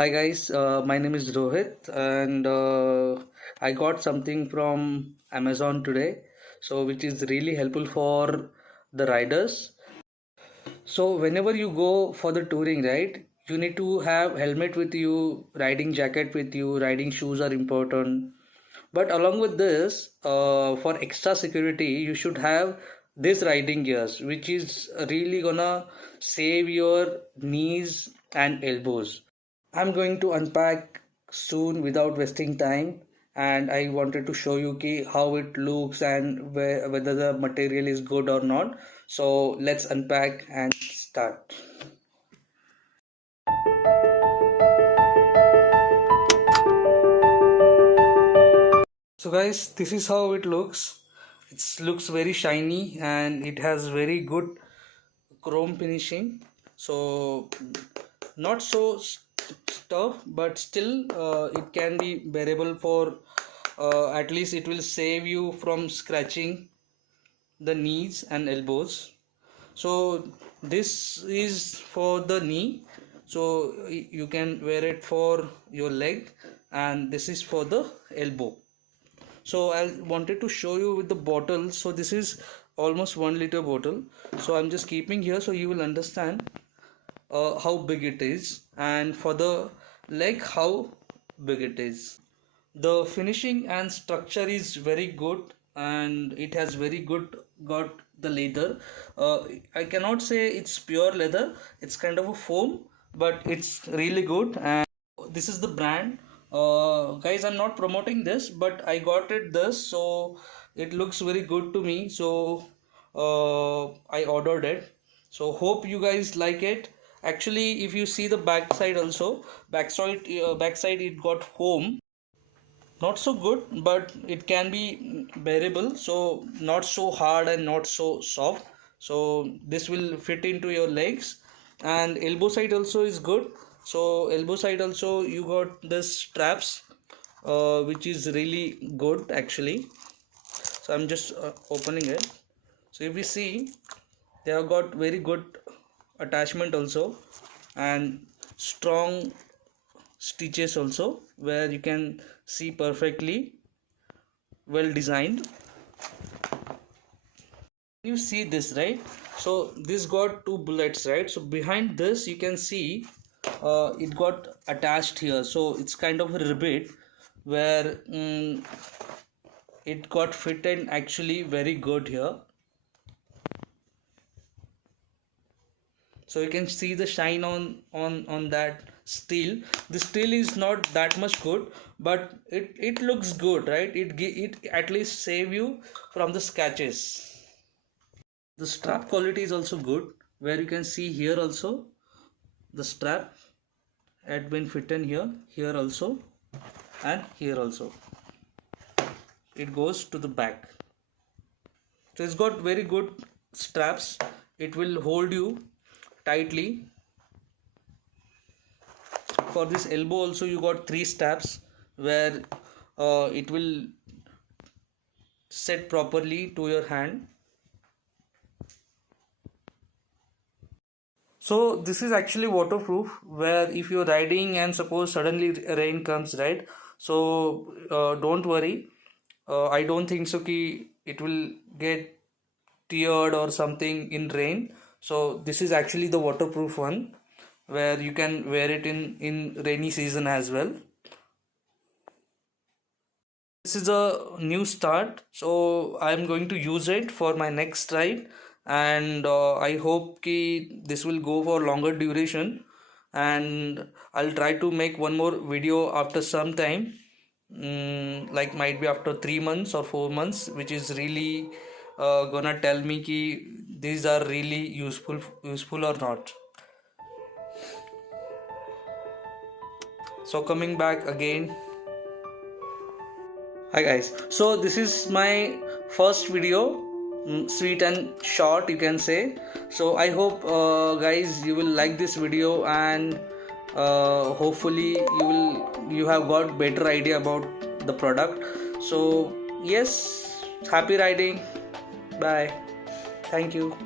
Hi guys, my name is Rohit and I got something from Amazon today, so which is really helpful for the riders. So whenever you go for the touring, right, you need to have helmet with you, riding jacket with you, riding shoes are important. But along with this, for extra security, you should have this riding gears, which is really gonna save your knees and elbows. I'm going to unpack soon without wasting time, and I wanted to show you how it looks and whether the material is good or not. So let's unpack and start. So guys, this is how it looks. It looks very shiny and it has very good chrome finishing. So not so tough, but still it can be bearable for at least it will save you from scratching the knees and elbows. So this is for the knee, so you can wear it for your leg, and this is for the elbow. So I wanted to show you with the bottle. So this is almost 1 liter bottle, so I'm just keeping here so you will understand how big it is, and for the leg how big it is. The finishing and structure is very good, and it has very good got the leather. I cannot say it's pure leather, it's kind of a foam, but it's really good. And this is the brand. Guys, I'm not promoting this, but I got it this, so it looks very good to me, so I ordered it. So hope you guys like it. Actually, if you see the back side also, backside it got foam, not so good, but it can be bearable, so not so hard and not so soft. So this will fit into your legs, and elbow side also is good. So elbow side also you got this straps, which is really good actually. So I'm just opening it. So if we see, they have got very good attachment also, and strong stitches also, where you can see perfectly well designed. You see this, right? So this got two bullets, right? So behind this you can see it got attached here, so it's kind of a ribbit where it got fitted actually very good here. So you can see the shine on that steel. The steel is not that much good, but it looks good, right? It at least save you from the scratches. The strap quality is also good, where you can see here also the strap had been fitted here also, and here also it goes to the back. So it's got very good straps. It will hold you tightly. For this elbow also you got three straps, where it will set properly to your hand. So this is actually waterproof, where if you're riding and suppose suddenly rain comes, right? So don't worry. I don't think so it will get teared or something in rain. So this is actually the waterproof one, where you can wear it in rainy season as well. This is a new start, so I'm going to use it for my next ride, and I hope this will go for longer duration, and I'll try to make one more video after some time, like might be after 3 months or 4 months, which is really gonna tell me these are really useful or not. So coming back again. Hi guys, so this is my first video, sweet and short you can say. So I hope guys you will like this video, and hopefully you have got better idea about the product. So yes, happy riding. Bye. Thank you.